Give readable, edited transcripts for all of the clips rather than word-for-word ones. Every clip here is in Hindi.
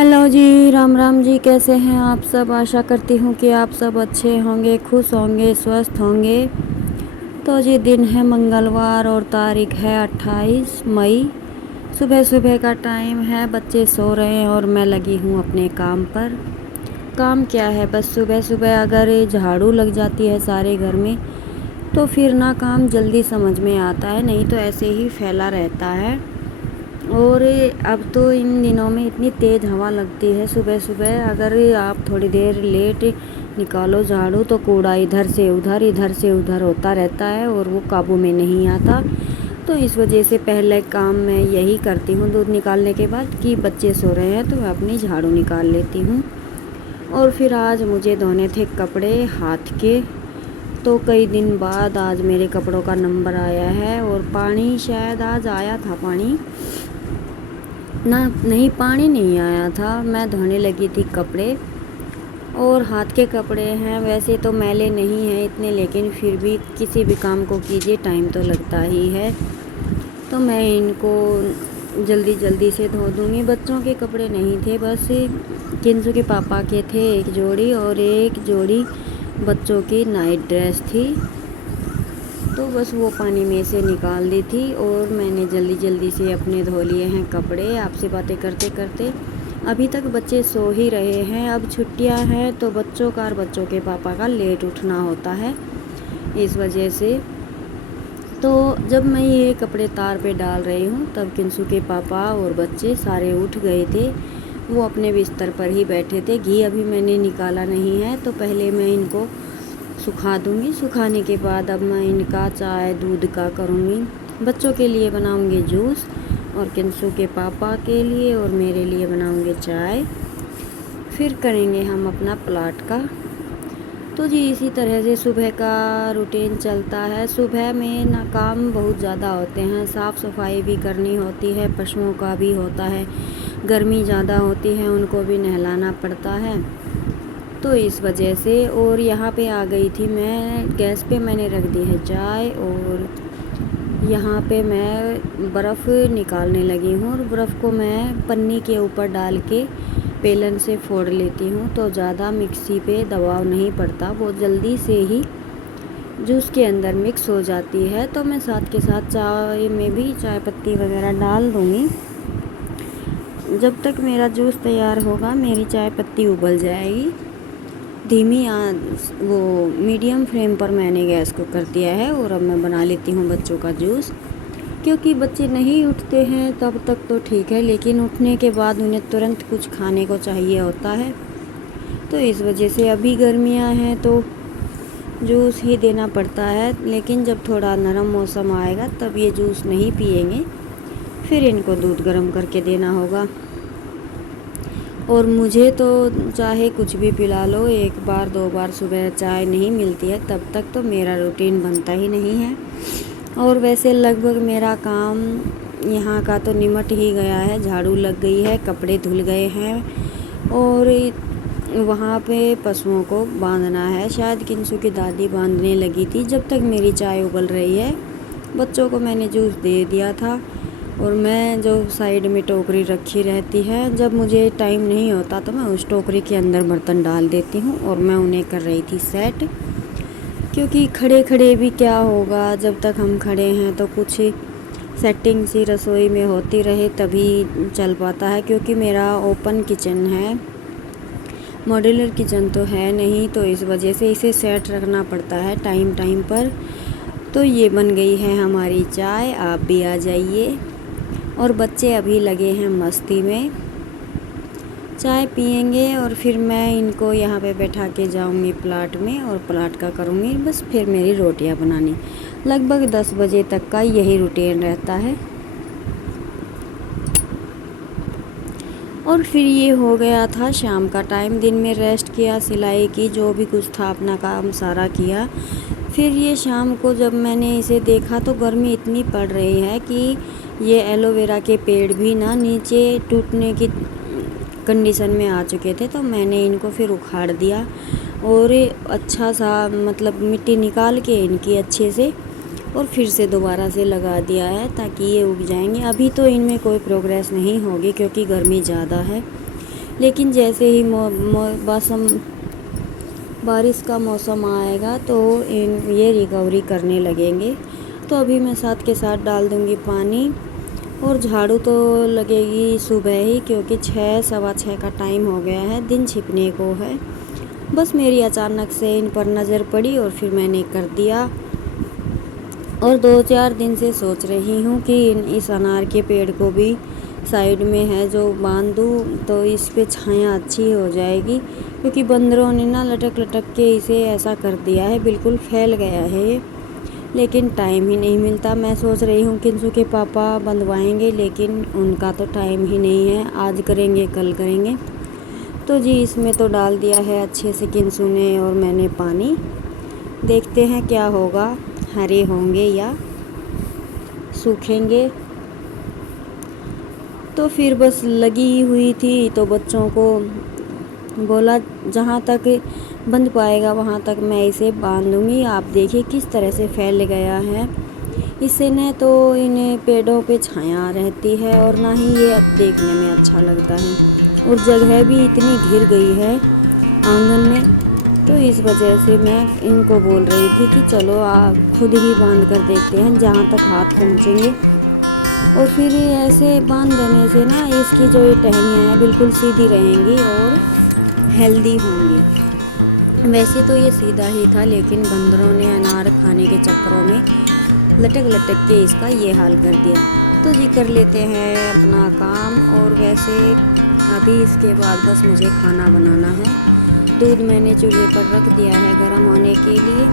हेलो जी, राम राम जी। कैसे हैं आप सब? आशा करती हूँ कि आप सब अच्छे होंगे, खुश होंगे, स्वस्थ होंगे। तो जी दिन है मंगलवार और तारीख है 28 मई। सुबह सुबह का टाइम है, बच्चे सो रहे हैं और मैं लगी हूँ अपने काम पर। काम क्या है, बस सुबह सुबह अगर झाड़ू लग जाती है सारे घर में तो फिर ना काम जल्दी समझ में आता है, नहीं तो ऐसे ही फैला रहता है। और अब तो इन दिनों में इतनी तेज़ हवा लगती है सुबह सुबह, अगर आप थोड़ी देर लेट निकालो झाड़ू तो कूड़ा इधर से उधर होता रहता है और वो काबू में नहीं आता। तो इस वजह से पहले काम मैं यही करती हूँ दूध निकालने के बाद कि बच्चे सो रहे हैं तो मैं अपनी झाड़ू निकाल लेती हूँ। और फिर आज मुझे धोने थे कपड़े हाथ के, तो कई दिन बाद आज मेरे कपड़ों का नंबर आया है। और पानी शायद आज आया था, पानी ना, नहीं पानी नहीं आया था। मैं धोने लगी थी कपड़े और हाथ के कपड़े हैं, वैसे तो मैले नहीं हैं इतने, लेकिन फिर भी किसी भी काम को कीजिए टाइम तो लगता ही है। तो मैं इनको जल्दी जल्दी से धो दूँगी। बच्चों के कपड़े नहीं थे, बस किंजू के पापा के थे एक जोड़ी, और एक जोड़ी बच्चों की नाइट ड्रेस थी, तो बस वो पानी में से निकाल दी थी। और मैंने जल्दी जल्दी से अपने धो लिए हैं कपड़े आपसे बातें करते करते। अभी तक बच्चे सो ही रहे हैं, अब छुट्टियां हैं तो बच्चों का और बच्चों के पापा का लेट उठना होता है, इस वजह से। तो जब मैं ये कपड़े तार पे डाल रही हूँ तब किंसू के पापा और बच्चे सारे उठ गए थे। वो अपने बिस्तर पर ही बैठे थे। घी अभी मैंने निकाला नहीं है, तो पहले मैं इनको सुखा दूँगी। सुखाने के बाद अब मैं इनका चाय दूध का करूँगी। बच्चों के लिए बनाऊँगी जूस, और किंसू के पापा के लिए और मेरे लिए बनाऊँगी चाय। फिर करेंगे हम अपना प्लाट का। तो जी इसी तरह से सुबह का रूटीन चलता है। सुबह में ना काम बहुत ज़्यादा होते हैं, साफ़ सफाई भी करनी होती है, पशुओं का भी होता है, गर्मी ज़्यादा होती है उनको भी नहलाना पड़ता है, तो इस वजह से। और यहाँ पे आ गई थी मैं, गैस पे मैंने रख दी है चाय, और यहाँ पे मैं बर्फ़ निकालने लगी हूँ। और बर्फ़ को मैं पन्नी के ऊपर डाल के बेलन से फोड़ लेती हूँ, तो ज़्यादा मिक्सी पे दबाव नहीं पड़ता, वो जल्दी से ही जूस के अंदर मिक्स हो जाती है। तो मैं साथ के साथ चाय में भी चाय पत्ती वगैरह डाल दूँगी। जब तक मेरा जूस तैयार होगा मेरी चाय पत्ती उबल जाएगी। धीमी आंच, वो मीडियम फ्लेम पर मैंने गैस को कर दिया है। और अब मैं बना लेती हूँ बच्चों का जूस, क्योंकि बच्चे नहीं उठते हैं तब तक तो ठीक है, लेकिन उठने के बाद उन्हें तुरंत कुछ खाने को चाहिए होता है। तो इस वजह से अभी गर्मियाँ हैं तो जूस ही देना पड़ता है, लेकिन जब थोड़ा नरम मौसम आएगा तब ये जूस नहीं पिएंगे, फिर इनको दूध गर्म करके देना होगा। और मुझे तो चाहे कुछ भी पिला लो, एक बार दो बार सुबह चाय नहीं मिलती है तब तक तो मेरा रूटीन बनता ही नहीं है। और वैसे लगभग मेरा काम यहाँ का तो निमट ही गया है। झाड़ू लग गई है, कपड़े धुल गए हैं, और वहाँ पे पशुओं को बांधना है। शायद किंसू की दादी बांधने लगी थी जब तक मेरी चाय उबल रही है। बच्चों को मैंने जूस दे दिया था, और मैं जो साइड में टोकरी रखी रहती है, जब मुझे टाइम नहीं होता तो मैं उस टोकरी के अंदर बर्तन डाल देती हूँ, और मैं उन्हें कर रही थी सेट। क्योंकि खड़े खड़े भी क्या होगा, जब तक हम खड़े हैं तो कुछ सेटिंग सी रसोई में होती रहे तभी चल पाता है। क्योंकि मेरा ओपन किचन है, मॉड्यूलर किचन तो है नहीं, तो इस वजह से इसे सेट रखना पड़ता है टाइम टाइम पर। तो ये बन गई है हमारी चाय, आप भी आ जाइए। और बच्चे अभी लगे हैं मस्ती में, चाय पियेंगे और फिर मैं इनको यहाँ पे बैठा के जाऊँगी प्लाट में, और प्लाट का करूँगी बस फिर मेरी रोटियाँ बनानी। लगभग 10 बजे तक का यही रूटीन रहता है। और फिर ये हो गया था शाम का टाइम, दिन में रेस्ट किया, सिलाई की, जो भी कुछ था अपना काम सारा किया। फिर ये शाम को जब मैंने इसे देखा तो गर्मी इतनी पड़ रही है कि ये एलोवेरा के पेड़ भी ना नीचे टूटने की कंडीशन में आ चुके थे, तो मैंने इनको फिर उखाड़ दिया और अच्छा सा मतलब मिट्टी निकाल के इनकी अच्छे से, और फिर से दोबारा से लगा दिया है ताकि ये उग जाएंगे। अभी तो इनमें कोई प्रोग्रेस नहीं होगी क्योंकि गर्मी ज़्यादा है। लेकिन जैसे ही बारिश का मौसम आएगा तो ये रिकवरी करने लगेंगे। तो अभी मैं साथ के साथ डाल दूँगी पानी, और झाड़ू तो लगेगी सुबह ही, क्योंकि 6 सवा 6 का टाइम हो गया है, दिन छिपने को है। बस मेरी अचानक से इन पर नज़र पड़ी और फिर मैंने कर दिया। और 2-4 दिन से सोच रही हूँ कि इस अनार के पेड़ को भी साइड में है जो बांध दूँ, तो इस पे छाया अच्छी हो जाएगी, क्योंकि बंदरों ने ना लटक लटक के इसे ऐसा कर दिया है, बिल्कुल फैल गया है ये। लेकिन टाइम ही नहीं मिलता। मैं सोच रही हूँ किंसु के पापा बंधवाएंगे, लेकिन उनका तो टाइम ही नहीं है, आज करेंगे कल करेंगे। तो जी इसमें तो डाल दिया है अच्छे से किंसु ने और मैंने पानी। देखते हैं क्या होगा, हरे होंगे या सूखेंगे। तो फिर बस लगी हुई थी, तो बच्चों को बोला जहाँ तक बंध पाएगा वहाँ तक मैं इसे बांध दूँगी। आप देखिए किस तरह से फैल गया है। इससे न तो इन पेड़ों पे छाया रहती है और ना ही ये देखने में अच्छा लगता है, और जगह भी इतनी घिर गई है आंगन में। तो इस वजह से मैं इनको बोल रही थी कि चलो आप खुद ही बांध कर देखते हैं जहाँ तक हाथ पहुँचेंगे। और फिर ऐसे बांध देने से ना इसकी जो ये टहनियाँ हैं बिल्कुल सीधी रहेंगी और हेल्दी होंगी। वैसे तो ये सीधा ही था, लेकिन बंदरों ने अनार खाने के चक्करों में लटक लटक के इसका ये हाल कर दिया। तो जी कर लेते हैं अपना काम। और वैसे अभी इसके बाद बस मुझे खाना बनाना है। दूध मैंने चूल्हे पर रख दिया है गर्म होने के लिए।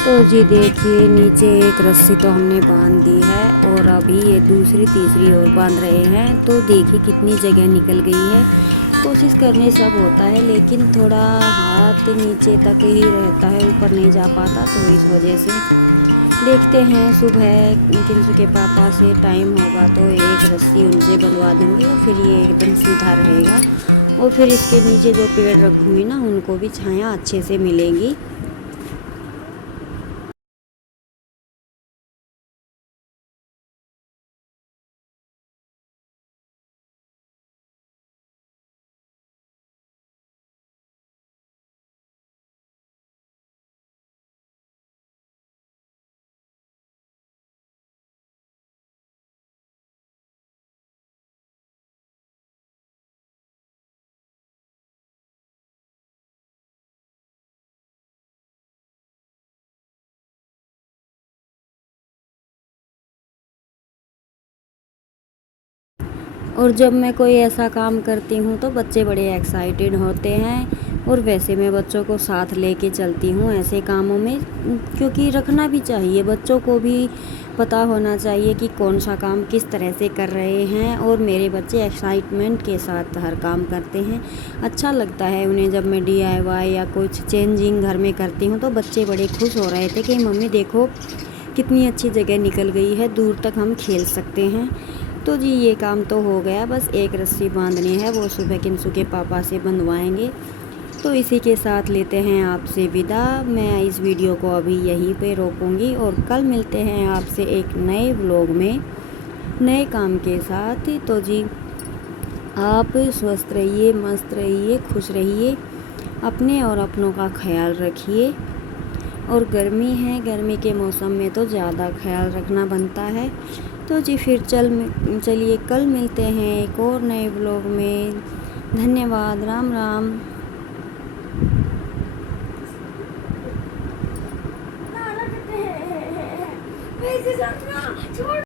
तो जी देखिए नीचे एक रस्सी तो हमने बांध दी है, और अभी ये दूसरी तीसरी और बांध रहे हैं। तो देखिए कितनी जगह निकल गई है। कोशिश करने सब होता है, लेकिन थोड़ा हाथ नीचे तक ही रहता है, ऊपर नहीं जा पाता। तो इस वजह से देखते हैं, सुबह किंसु के पापा से टाइम होगा तो एक रस्सी उनसे बंधवा दूँगी, और फिर ये एकदम सीधा रहेगा। और फिर इसके नीचे जो पेड़ रखूँगी ना, उनको भी छाया अच्छे से मिलेगी। और जब मैं कोई ऐसा काम करती हूँ तो बच्चे बड़े एक्साइटेड होते हैं, और वैसे मैं बच्चों को साथ लेके चलती हूँ ऐसे कामों में, क्योंकि रखना भी चाहिए। बच्चों को भी पता होना चाहिए कि कौन सा काम किस तरह से कर रहे हैं, और मेरे बच्चे एक्साइटमेंट के साथ हर काम करते हैं। अच्छा लगता है उन्हें। जब मैं DIY या कुछ चेंजिंग घर में करती हूँ तो बच्चे बड़े खुश हो रहे थे कि मम्मी देखो कितनी अच्छी जगह निकल गई है, दूर तक हम खेल सकते हैं। तो जी ये काम तो हो गया, बस एक रस्सी बांधनी है, वो सुबह किंसु के पापा से बंधवाएंगे। तो इसी के साथ लेते हैं आपसे विदा। मैं इस वीडियो को अभी यहीं पे रोकूंगी, और कल मिलते हैं आपसे एक नए व्लॉग में नए काम के साथ। तो जी आप स्वस्थ रहिए, मस्त रहिए, खुश रहिए, अपने और अपनों का ख्याल रखिए। और गर्मी है, गर्मी के मौसम में तो ज़्यादा ख्याल रखना बनता है। तो जी फिर चलिए कल मिलते हैं एक और नए व्लॉग में। धन्यवाद। राम राम।